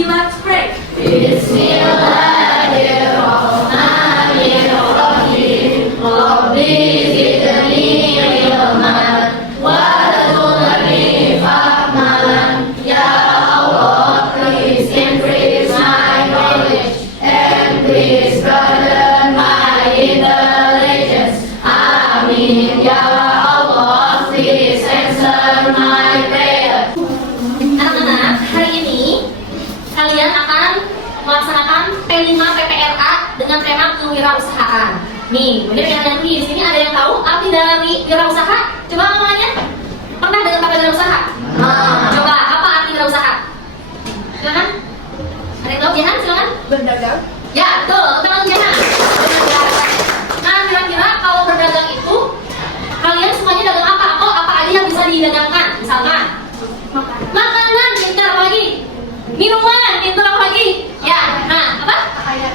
Ready, let's pray. Bismillahirrahmanirrahim. Rabbi zidni ilman warzuqni fahman. Ya Allah, please increase my knowledge and please broaden my intelligence. Amin. Ya Allah, please answer my prayer. Anak-anak, hari ini kalian akan melaksanakan P5 PPRA dengan tema kewirausahaan. Nih, bener yang di sini ada yang tahu arti dari wirausaha? Coba ngomongnya. Pernah dengar kata wirausaha? Coba apa arti wirausaha? Silakan. Ada yang tahu Jihan? Silakan. Berdagang. Ya, betul. Teman Jihan. Berdagang. Nah, kira-kira kalau berdagang itu kalian sukanya dagang apa? Atau apa aja yang bisa didagangkan? Misalkan makanan, pintar apa lagi? Minuman, pintar apa lagi? Ya, nah, apa?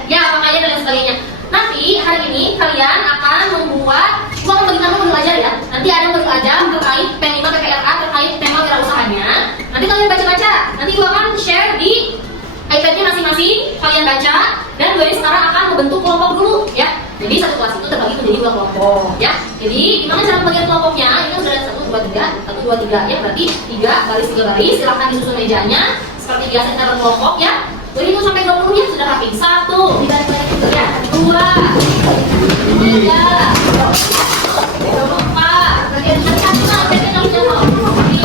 Ya, pakaian dan lain sebagainya. Nanti hari ini kalian akan membuat, gua akan bagi kamu belajar ya. Nanti ada belajar terkait P5 PPRA terkait tema wirausahanya. Nanti kalian baca-baca. Nanti gua akan share di iPad-nya masing-masing. Kalian baca dan gue sekarang akan membentuk kelompok dulu ya. Jadi satu kelas itu terbagi menjadi 2 kelompok ya. Jadi gimana cara pembagian kelompoknya? Ini sudah ada 1, 2, 3, 1, 2, 3 ya. Berarti 3 baris 3 baris. Silahkan disusun mejanya seperti biasa kita berkelompok ya. Jadi itu sampai 20 ya sudah rapi. 1, dibalik itu ya. 2, 3, 4, bagian satu, bagian yang jatuh. 5, 6,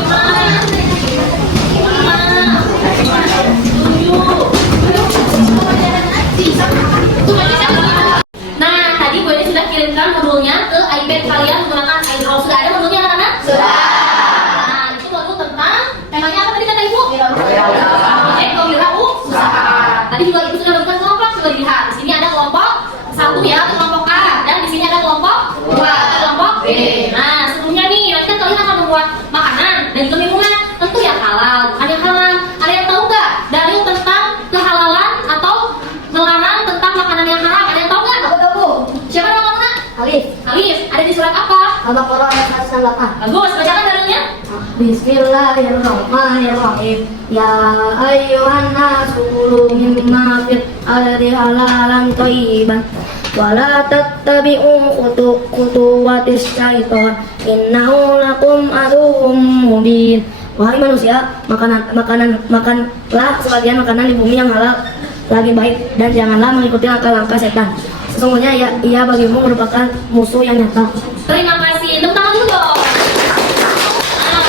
7. Nah, tadi Bu Eni sudah kirimkan modulnya ke iPad kalian menggunakan iDraw. Sudah ada modulnya anak-anak? Sudah. Nah, itu modul tentang temanya apa tadi kata Ibu? Oke, kewirausahaan. Tadi juga Ibu sudah bagikan kelompok, coba dilihat. Di sini ada kelompok 1 ya, kelompok A, dan di sini ada kelompok 2, kelompok B. Nah, sebelumnya nih, nanti kan kalian akan membuat makanan dan juga minuman, tentu yang halal, bukan yang halal. Ada yang tahu nggak dalil tentang kehalalan atau melarang tentang makanan yang haram? Ada yang tahu nggak? Aku tahu, Bu. Siapa nama kamu? Alif. Alif, ada di surat apa? Al-Baqarah ayat 168. Bagus, bacakan dalilnya. Bismillahirrahmanirrahim. Ya ayyuhan nasu kulu mimma fil ardi halalan thayyiban wa la tattabi'u khutuwatis syaitan innahu lakum aduwwum mubin. Wahai manusia, makanlah sebagian makanan di bumi yang halal lagi baik dan janganlah mengikuti langkah-langkah setan. Sesungguhnya ia bagimu merupakan musuh yang nyata. Terima kasih. Tepuk tangan dulu dong. Nah,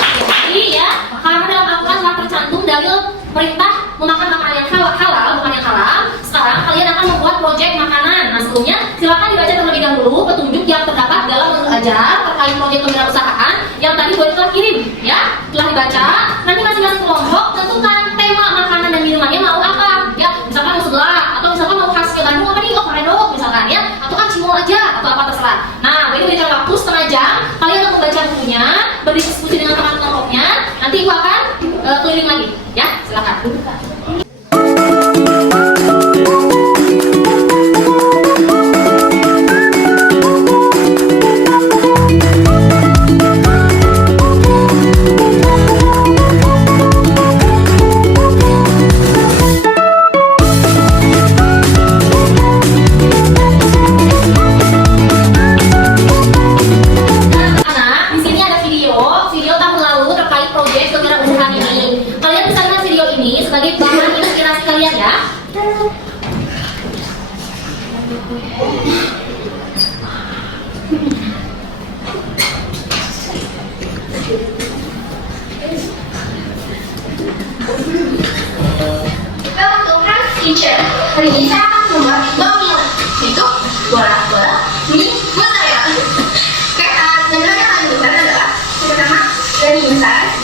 jadi ya, karena dalam Al-Quran telah tercantum dalil perintah memakan makanan yang halal, bukan yang haram. Sekarang kalian akan membuat proyek makanan. Nah, sebelumnya silakan dibaca terlebih dahulu petunjuk yang terdapat dalam modul ajar terkait proyek kewirausahaan yang tadi boleh telah kirim. Ya, setelah dibaca, nanti masing-masing kelompok tentukan tema makanan dan minumannya mau apa. Ya, misalkan mau sebelah atau misalkan mau khas ke Bandung apa nih? Oh, Karedok misalkan ya, atau kan cimol aja atau apa terserah. Nah, ini berikan waktu setengah jam. Kalian akan membaca bukunya, berdiskusi dengan teman kelompoknya. Nanti Ibu akan keliling lagi. Ya, silakan. Sebagai bahan inspirasi kalian ya. Welcome teacher. Hari ini saya akan membuat bambu. Itu bola-bola mie mozzarella. Oke, dan yang paling besar adalah pertama dari besar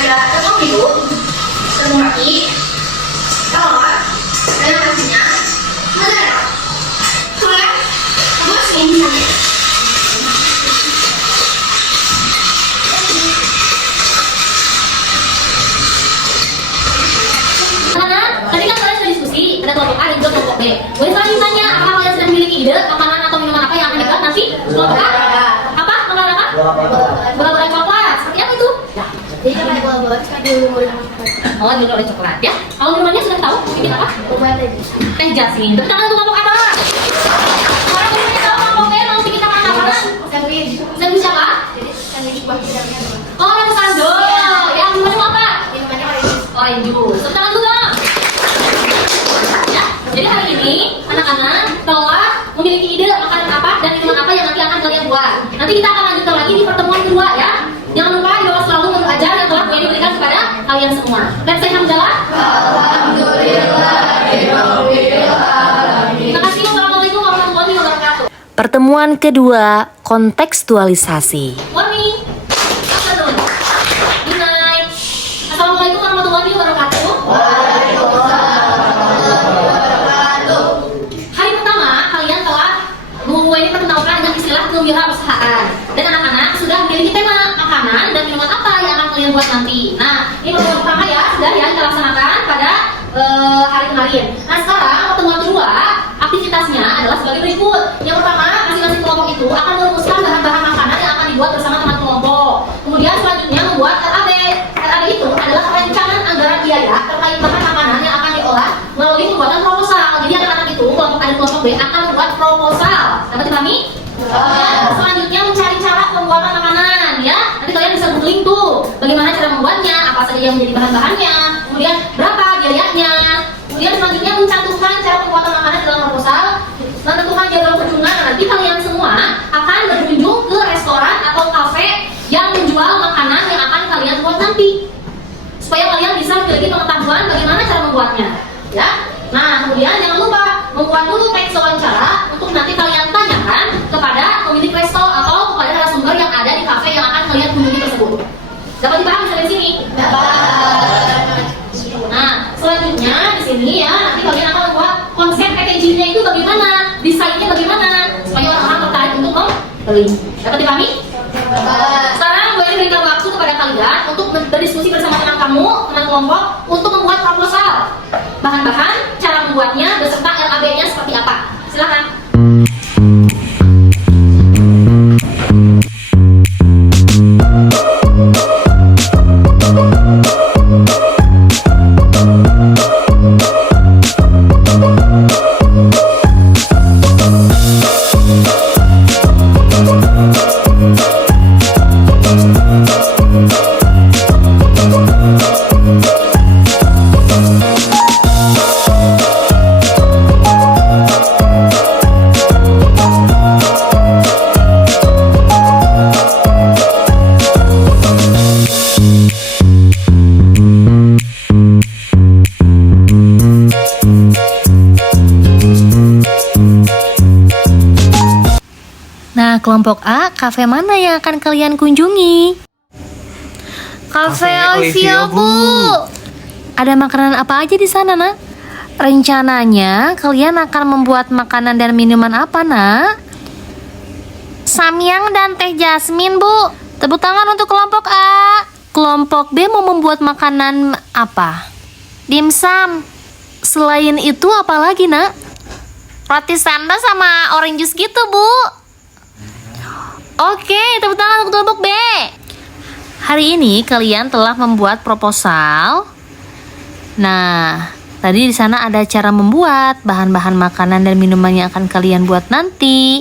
ada tepung biru, tepung roti, telur, dan yang pastinya mozzarella. Kemudian terus ini saja. Tadi kan kalian sudah diskusi, ada kelompok A dan juga kelompok B. Boleh kalian tanya apa kalian sudah memiliki ide makanan atau minuman apa yang akan dibuat nanti? Kelompok A? Apa? Makanan apa? Bola-bola coklat. Seperti apa itu? Jadi kan ada buat dilumurin Oh, dilumurin oleh coklat ya. Kalau minumannya sudah tahu bikin apa? buat tadi. Teh jasmin. Tepuk tangan untuk kelompok apa? Orang yang tahu kelompok B mau bikin apa? Sandwich. Sandwich apa? Jadi sandwich buah pindangnya. Oh, yang sando. Yang minuman apa? Minumannya orange. Orange juice. Tepuk tangan dulu dong. Ya, jadi hari ini anak-anak telah memiliki ide makanan apa dan minuman apa yang nanti akan kalian buat. Nanti kita akan lanjutkan lagi di pertemuan kedua ya. Jangan lupa dibawa selalu menu ajar yang telah ini diberikan kepada kalian semua. Let's say hamdalah. Terima kasih. Wassalamualaikum warahmatullahi wabarakatuh. Pertemuan kedua, kontekstualisasi. Morning. Afternoon. Good night. Assalamualaikum warahmatullahi wabarakatuh. Hari pertama kalian telah diperkenalkan dengan istilah kewirausahaan dan anak-anak sudah memiliki tema makanan dan minuman apa yang akan kalian buat nanti. Nah, ini pertemuan pertama ya sudah ya kita laksanakan pada hari kemarin. Nah, sekarang pertemuan kedua aktivitasnya adalah sebagai berikut. Yang pertama, masing-masing kelompok itu akan merumuskan bahan-bahan makanan yang akan dibuat bersama teman kelompok. Kemudian selanjutnya membuat RAB. RAB itu adalah rancangan anggaran biaya terkait bahan makanan yang akan diolah melalui pembuatan proposal. Jadi anak-anak itu kelompok A dan kelompok B akan membuat proposal. Dapat dipahami? Selanjutnya mencari cara pembuatan makanan ya. Nanti kalian bisa googling tuh bagaimana cara membuatnya, apa saja yang menjadi bahan-bahannya, kemudian berapa biayanya. Kemudian selanjutnya mencantumkan cara pembuatan makanan dalam proposal, menentukan jadwal kunjungan. Nanti kalian semua akan berkunjung ke restoran atau kafe yang menjual makanan yang akan kalian buat nanti, supaya kalian bisa memiliki pengetahuan bagaimana cara membuatnya ya. Nah, kemudian jangan lupa membuat dulu teks wawancara untuk nanti kalian tanyakan kepada pemilik resto atau kepada narasumber yang ada di kafe yang akan kalian kunjungi tersebut. Dapat dipahami sampai sini? Dapat. Nah, selanjutnya di sini ya nanti kalian akan membuat konsep packagingnya itu bagaimana, desainnya bagaimana, supaya orang-orang tertarik untuk membeli. Dapat dipahami? Sekarang boleh berikan waktu kepada kalian untuk berdiskusi bersama teman kamu, teman kelompok, untuk membuat proposal. Bahan-bahan, cara membuatnya, beserta RAB-nya seperti apa. Silakan. Kelompok A, kafe mana yang akan kalian kunjungi? Kafe Olivia, Bu. Ada makanan apa aja di sana, Nak? Rencananya kalian akan membuat makanan dan minuman apa, Nak? Samyang dan teh jasmin, Bu. Tepuk tangan untuk kelompok A. Kelompok B mau membuat makanan apa? Dimsum. Selain itu apa lagi, Nak? Roti sanda sama orange juice gitu, Bu. Oke, tepuk tangan untuk kelompok B. Hari ini kalian telah membuat proposal. Nah, tadi di sana ada cara membuat bahan-bahan makanan dan minuman yang akan kalian buat nanti.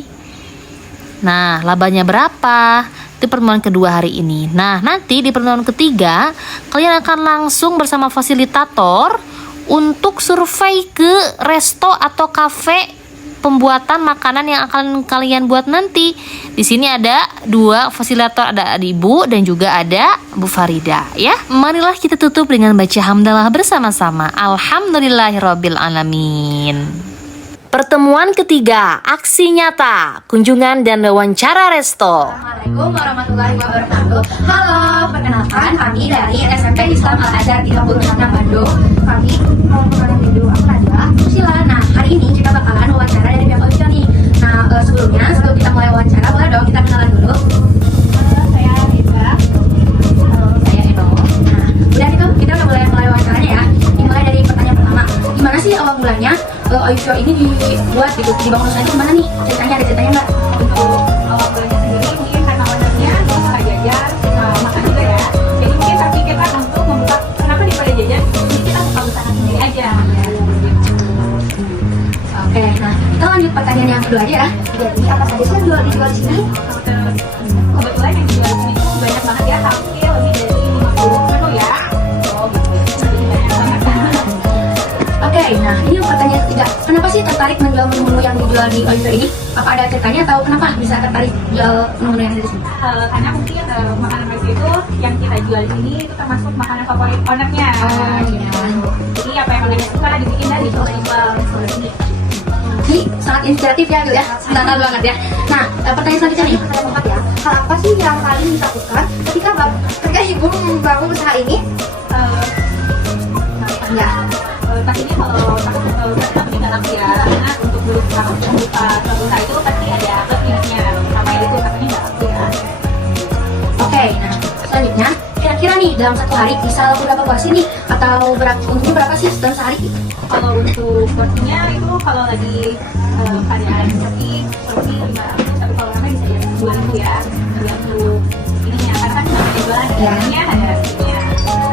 Nah, labanya berapa? Itu pertemuan kedua hari ini. Nah, nanti di pertemuan ketiga kalian akan langsung bersama fasilitator untuk survei ke resto atau kafe pembuatan makanan yang akan kalian buat nanti. Di sini ada dua fasilitator, ada Ibu dan juga ada Bu Farida ya. Marilah kita tutup dengan baca hamdalah bersama-sama. Alhamdulillahirabbil alamin. Pertemuan ketiga, aksi nyata, kunjungan dan wawancara resto. Assalamualaikum warahmatullahi wabarakatuh. Halo, perkenalkan kami dari SMP Islam Al-Azhar 36 Bandung. Kami mau mengenal video apa aja? Susila. Nah, hari ini kita bakalan wawancara dari pihak Olivia nih. Nah, sebelum kita mulai wawancara, boleh dong kita kenalan dulu. Saya Reza. Saya Eno. Nah, udah gitu, kita udah mulai wawancaranya ya. Dimulai dari pertanyaan pertama. Gimana sih awal mulanya Olivia ini dibuat gitu, dibangun usahanya gimana nih? Ceritanya ada ceritanya nggak? Untuk awal bulannya sendiri mungkin karena ownernya suka jajan, makan juga ya. Jadi mungkin tapi aja ya. Jadi apa saja sih yang dijual di sini? Kebetulan yang dijual di sini tuh banyak banget ya, hampir lebih dari 50 menu ya. Oh gitu, jadi banyak banget. Oke, nah ini pertanyaan ketiga. Kenapa sih tertarik menjual menu-menu yang dijual di Oliver ini? Apa ada ceritanya atau kenapa bisa tertarik jual menu-menu yang ada di sini? Karena mungkin makanan Messi itu yang kita jual di sini itu termasuk makanan favorit ownernya. Jadi apa yang ownernya suka dibikin dan dijual di restoran ini. Ini sangat inspiratif ya, Gil ya. Sangat banget ya. Nah, pertanyaan selanjutnya nih. Ya. Hal apa sih yang paling ditakutkan ketika ibu membangun usaha ini? Ya. Pastinya kalau takut pasti nggak laku ya, karena untuk buka itu pasti ada plus minusnya. Sama itu katanya nggak laku ya. Oke, nah selanjutnya kira-kira nih dalam satu hari bisa laku berapa porsi nih? Atau untungnya berapa sih dalam sehari? Kalau untuk porsinya itu kalau lagi keadaan sepi porsi 500, tapi kalau ramai bisa jadi 2.000 ya. Tergantung ininya, karena kan nggak ada jualan, Ya. ya ada rezekinya.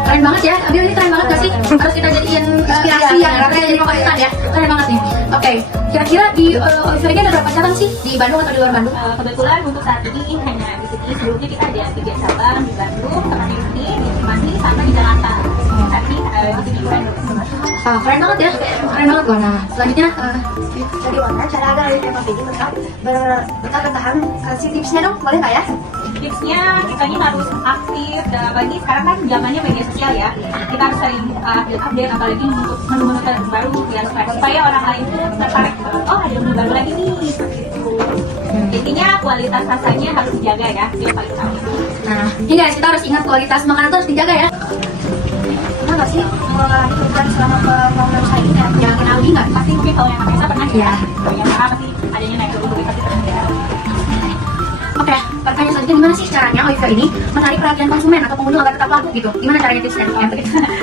Keren banget ya, Abil ini keren banget gak sih? Harus kita jadiin inspirasi ya, kita jadi pemasukan ya. Keren banget nih. Oke, kira-kira di Oliver ini ada berapa cabang sih? Di Bandung atau di luar Bandung? Kebetulan untuk saat ini hanya di sini. Sebelumnya kita ada 3 cabang di Bandung, tepatnya di sini, di Cimahi, sama di Jakarta. Saat ini di sini di Bandung. Keren banget ya, keren banget loh. Nah, selanjutnya Bagaimana cara agar Oliver ini tetap bertahan? Kasih tipsnya dong, boleh nggak ya? Tipsnya kita ini harus aktif dalam bagi sekarang kan zamannya media sosial ya. Kita harus sering update apalagi untuk menu-menu terbaru ya supaya orang lain tuh tertarik. Oh ada menu baru lagi nih seperti itu. Intinya kualitas rasanya harus dijaga ya, itu yang paling utama. Nah, ini guys, kita harus ingat kualitas makanan itu harus dijaga ya. Pernah nggak sih mengalami kerugian selama pembangunan usaha ini? Jangan kena rugi nggak? Pasti mungkin kalau yang namanya pernah Iya. ya. Yang apa sih adanya naik turun pasti pernah ya. Oke, pertanyaan selanjutnya gimana sih caranya Oliver ini menarik perhatian konsumen atau pengunjung agar tetap laku gitu? Gimana caranya tipsnya?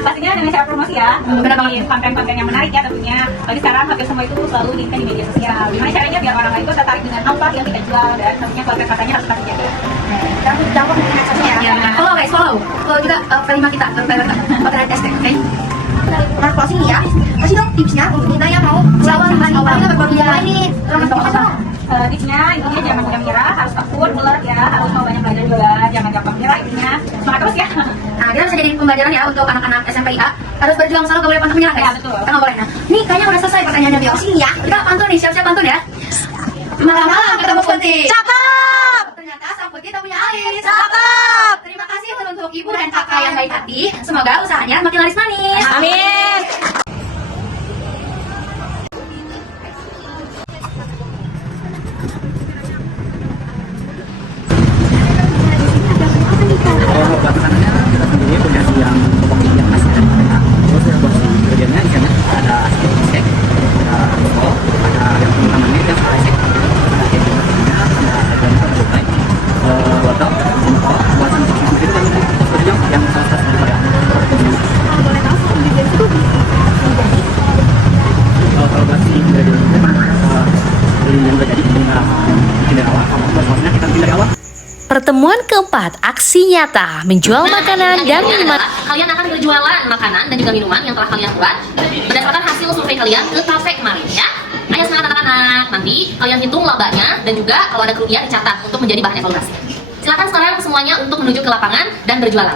Pastinya dengan cara promosi ya, Benar banget. bikin konten-konten yang menarik ya tentunya. Tapi sekarang hampir semua itu selalu diinginkan di media sosial. Gimana caranya biar orang lain itu tertarik dengan apa yang kita jual dan tentunya konten-kontennya harus kita jaga. Dampak mungkin aksesnya ya. Follow guys, follow. Follow juga kelima kita, Baterai Test, oke? Nah, closing nih ya. Kasih dong tipsnya untuk kita yang mau melawan awal ini. Terus apa dong? Tipsnya intinya jangan mudah menyerah, harus tekun, ulet ya, harus mau banyak belajar juga, jangan gampang menyerah intinya. Semangat terus ya. Nah, kita bisa jadi pembelajaran ya untuk anak-anak SMPIA. Harus berjuang selalu, gak boleh pantang menyerah guys. Ya, betul. Kita nggak boleh. Nah, ini kayaknya udah selesai pertanyaannya Bill. Sini ya. Kita pantun nih, siap-siap pantun ya. Malam-malam ketemu Kunti. Cakep! Ternyata sang Kunti tak punya alis. Cakep! Terima kasih untuk ibu dan kakak yang baik hati. Semoga usahanya makin laris manis. Amin. Kalau buat makanannya kita sendiri punya yang topoki yang khas dari mereka. Terus buat ingredientnya di sana ada steak, ada kol, ada yang utamanya itu steak, ada keju, ada ayam berbagai, wortel, kol, buat itu kan itu yang khas dari Korea. Kalau buat ingredientnya beli yang udah jadi bikin dari awal. Buat sausnya kita bikin dari awal. Pertemuan keempat, aksi nyata, menjual makanan dan minuman. Kalian akan berjualan makanan dan juga minuman yang telah kalian buat berdasarkan hasil survei kalian ke kafe kemarin ya. Ayo semangat anak-anak. Nanti kalian hitung labanya dan juga kalau ada kerugian dicatat untuk menjadi bahan evaluasi. Silakan sekarang semuanya untuk menuju ke lapangan dan berjualan.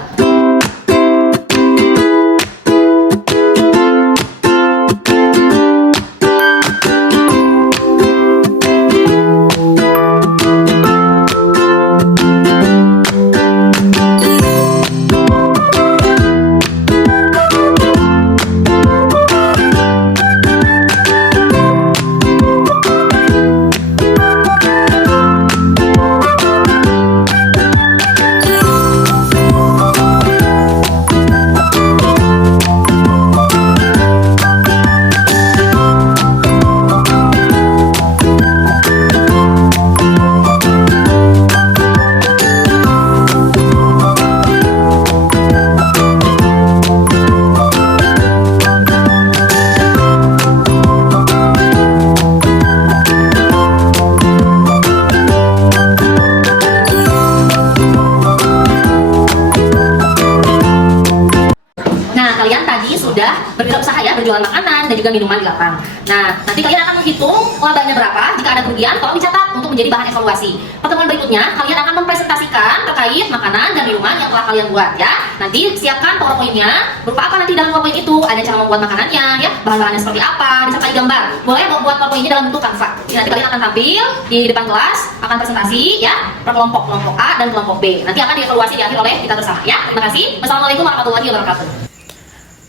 Nah, kalian tadi sudah berwirausaha ya, berjualan makanan dan juga minuman di lapang. Nah, nanti kalian akan hitung labanya berapa, jika ada kerugian, tolong dicatat untuk menjadi bahan evaluasi. Pertemuan berikutnya, kalian akan mempresentasikan terkait makanan dan minuman yang telah kalian buat ya. Nanti siapkan PowerPoint-nya, berupa apa nanti dalam PowerPoint itu, ada cara membuat makanannya ya, bahan-bahannya seperti apa, disertai gambar. Boleh membuat PowerPoint-nya dalam bentuk Canva. Jadi nanti kalian akan tampil di depan kelas, akan presentasi ya, per kelompok A dan kelompok B. Nanti akan dievaluasi di akhir oleh kita bersama ya. Terima kasih. Wassalamualaikum warahmatullahi wabarakatuh.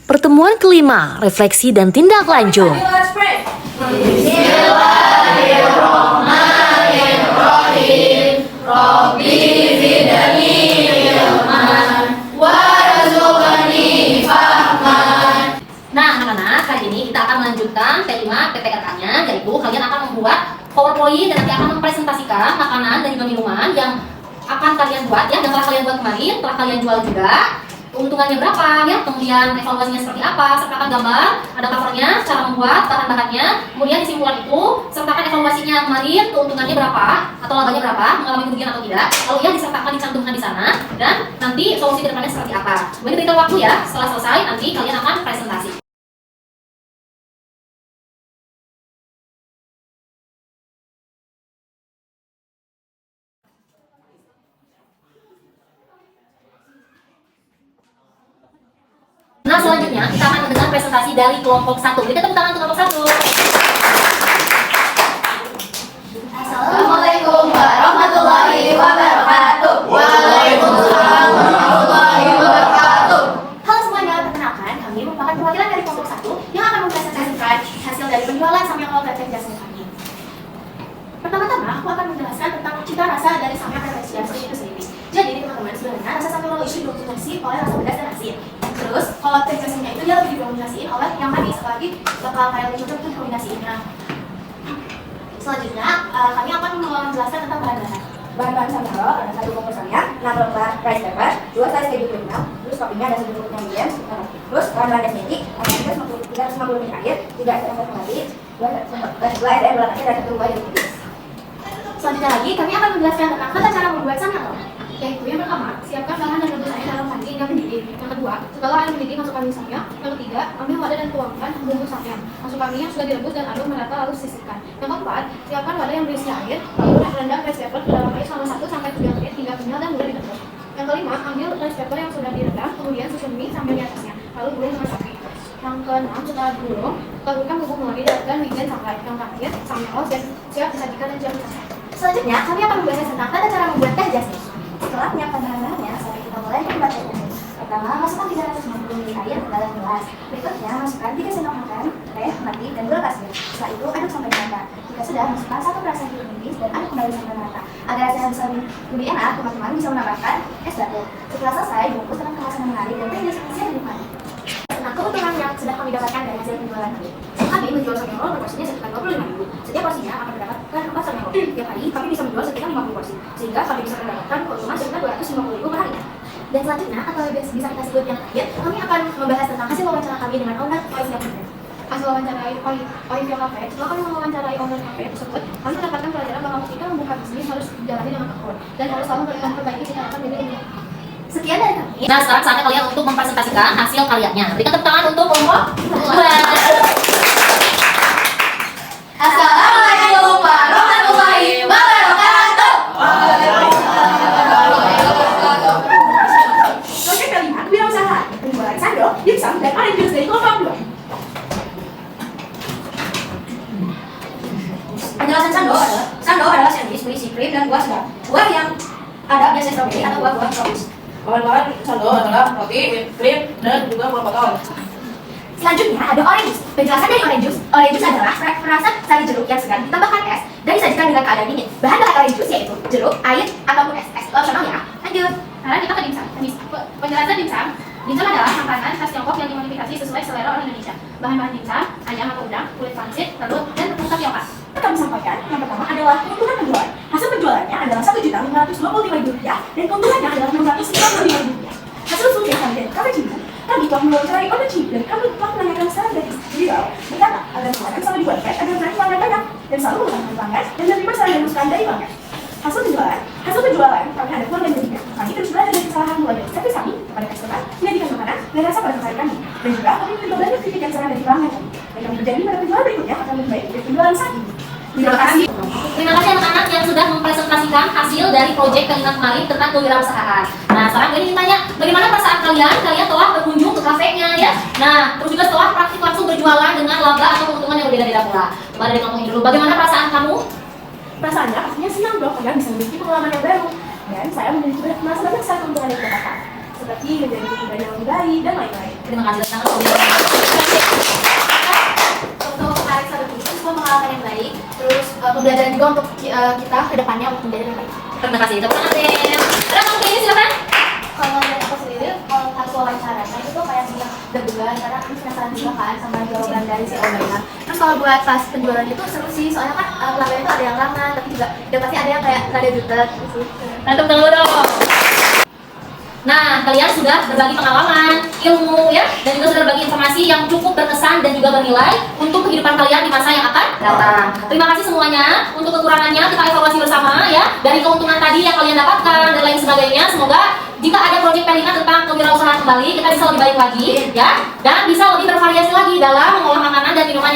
Pertemuan kelima, refleksi dan tindak lanjut. Nah, anak-anak, kali ini kita akan melanjutkan T5 PPRK-nya, yaitu kalian akan membuat PowerPoint dan nanti akan mempresentasikan makanan dan juga minuman yang akan kalian buat ya, yang telah kalian buat kemarin, telah kalian jual juga. Keuntungannya berapa ya, kemudian evaluasinya seperti apa, sertakan gambar, ada covernya, cara membuat, bahan-bahannya, kemudian kesimpulan itu, sertakan evaluasinya kemarin, keuntungannya berapa, atau labanya berapa, mengalami kerugian atau tidak, lalu ya disertakan, dicantumkan di sana, dan nanti solusi ke depannya seperti apa. Kemudian diberikan waktu ya, setelah selesai nanti kalian akan presentasi. Nah, selanjutnya kita akan mendengar presentasi dari kelompok 1. Berikan tepuk tangan untuk kelompok 1. Assalamualaikum warahmatullahi wabarakatuh. Waalaikumsalam warahmatullahi wabarakatuh. Halo semuanya, perkenalkan, kami merupakan perwakilan dari kelompok 1 yang akan mempresentasikan hasil dari penjualan samyang lokal dan jasa kami. Pertama-tama, aku akan menjelaskan tentang cita rasa dari samyang dan itu sendiri. Jadi teman-teman, sebenarnya rasa samyang lokal itu didominasi oleh rasa pedas dan asin. Terus, kalau jasanya itu dia lebih didominasiin oleh yang manis, apalagi bakal kayak lebih cocok untuk kombinasinya. Selanjutnya, kami akan menjelaskan tentang bahan-bahan. Bahan-bahan samyang roll ada 1 bungkus samyang, 6 lembar rice paper, 2 slice keju kriminal, terus toppingnya ada 1 bungkus medium, terus bahan-bahan kosmetik, ada 350 ml air, 3 es krim kembali, 2 es bulat air dan 1 buah jeruk nipis. Selanjutnya lagi, kami akan menjelaskan tentang tata cara membuat samyang roll. Yaitu yang pertama, siapkan bahan dan rebus air dalam panci hingga mendidih. Yang kedua, setelah air mendidih, masukkan minyak samyang. Yang ketiga, ambil wadah dan tuangkan bumbu samyang. Masukkan minyak yang sudah direbus dan aduk merata lalu sisihkan. Yang keempat, siapkan wadah yang berisi air, lalu rendam rice paper ke dalam air selama 1-3 menit hingga kenyal dan mulai dibentuk. Yang kelima, ambil rice paper yang sudah direndam, kemudian susun mie sambil di atasnya, lalu gulung dengan sapi. Yang keenam, setelah digulung, taburkan bubuk mulai dan wijen sampai. Yang terakhir, samyang roll siap disajikan dan siap dimasak. Selanjutnya, kami akan membahas tentang tata cara membuat teh jasmine. Setelah menyiapkan bahan-bahannya, sampai kita mulai membuat teh jasmine. Pertama, masukkan 350 ml air ke dalam gelas. Berikutnya, masukkan 3 sendok makan teh mati dan gula pasir. Setelah itu, aduk sampai merata. Jika sudah, masukkan 1 perasan jeruk nipis dan aduk kembali sampai merata. Agar rasanya bisa lebih enak, teman-teman bisa menambahkan es batu. Setelah selesai, bungkus dengan kemasan yang menarik dan teh jasmine siap dinikmati. Nah, keuntungan yang sudah kami dapatkan dari hasil penjualan kami. Kami menjual samyang roll berporsinya sekitar 25.000. Setiap porsinya akan mendapatkan 4 samyang roll. Tiap hari kami bisa menjual sekitar 50 porsi, sehingga kami bisa mendapatkan keuntungan sekitar 250.000 per harinya. Dan selanjutnya, atau bisa kita sebut yang terakhir, kami akan membahas tentang hasil wawancara kami dengan owner Olivia Cafe. Hasil wawancarai Olivia Cafe, setelah kami mewawancarai owner cafe tersebut, kami mendapatkan pelajaran bahwa ketika membuka bisnis harus dijalani dengan tekun dan harus selalu memperbaiki tindakan diri ini. Sekian dari kami. Nah, sekarang saatnya kalian untuk mempresentasikan hasil karyanya. Berikan tepuk tangan untuk kelompok 2. Assalamualaikum warahmatullahi wabarakatuh. Proyek kelima, kewirausahaan, penjualan sandok, dimsum, dan orange juice dari kelompok 2. Penjelasan sandok adalah sandwich berisi krim dan buah segar. Buah yang ada biasanya stroberi atau buah-buah tropis. Bahan-bahan sandok adalah roti, krim, dan juga buah potong. Selanjutnya ada orange juice. Penjelasan dari orange juice. Orange juice adalah perasan sari jeruk yang segar ditambahkan es dan disajikan dengan keadaan dingin. Bahan-bahan orange juice yaitu jeruk, air, ataupun es. Es opsional ya. Lanjut. Sekarang kita ke dimsum. Penjelasan dimsum. Dimsum adalah makanan khas Tiongkok yang dimodifikasi sesuai selera orang Indonesia. Bahan-bahan dimsum, ayam atau udang, kulit pangsit, telur, dan tepung tapioka. Kami sampaikan yang pertama adalah keuntungan penjualan. Hasil penjualannya adalah Rp1.525.000 dan keuntungannya adalah Rp695.000. Hasil survei kami dari Kami kami telah mewawancarai owner Cibi dan kami telah menanyakan secara gratis. Beliau berkata agar pelanggan selalu dibuatkan agar mereka pelanggan banyak dan selalu menggunakan pelanggan dan menerima saran dan masukan dari pelanggan. Hasil penjualan kami ada keluar dan berikutnya. Kami terus belajar dari kesalahan mulai dari servis kami kepada customer, menyajikan makanan dan rasa pada klien kami. Dan juga kami menerima banyak kritik yang saran dari pelanggan kami. Dan kami berjanji pada penjualan berikutnya akan lebih baik dari penjualan bangsa ini. Terima kasih. Terima kasih anak-anak yang sudah mempresentasikan hasil dari proyek kalian kemarin tentang kewirausahaan. Nah, sekarang gue ingin tanya, bagaimana perasaan kalian? Kalian telah berkunjung ke kafenya ya. Nah, terus juga setelah praktik langsung berjualan dengan laba atau keuntungan yang berbeda-beda pula. Coba dari ngomongin dulu, bagaimana perasaan kamu? Perasaannya pastinya senang dong karena bisa memiliki pengalaman yang baru. Dan saya memiliki banyak masalah besar keuntungan yang terdapat. Seperti menjadi pribadi yang lebih baik dan lain-lain. Terima kasih atas Untuk menarik satu itu semua pengalaman yang baik, terus pembelajaran juga untuk kita ke depannya untuk menjadi yang baik. Terima kasih. Tepuk tangan, Dem. Ada kamu ini silakan. Kalau dari aku sendiri, kalau pas wawancaranya itu tuh kayak bilang deg-degan karena aku penasaran juga kan sama jawaban dari si Omega. Terus kalau buat pas penjualan itu seru sih, soalnya kan pelanggan itu ada yang lama, tapi juga udah pasti ada yang kayak rada jutek gitu sih. Nah, tepuk tangan dulu dong. Nah, kalian sudah berbagi pengalaman, ilmu ya, dan juga sudah berbagi informasi yang cukup berkesan dan juga bernilai untuk kehidupan kalian di masa yang akan datang. Terima kasih semuanya. Untuk kekurangannya kita evaluasi bersama ya, dari keuntungan tadi yang kalian dapatkan dan lain sebagainya. Semoga jika ada proyek Pelina tentang kewirausahaan kembali, kita bisa lebih baik lagi ya, dan bisa lebih bervariasi lagi dalam mengolah makanan dan minuman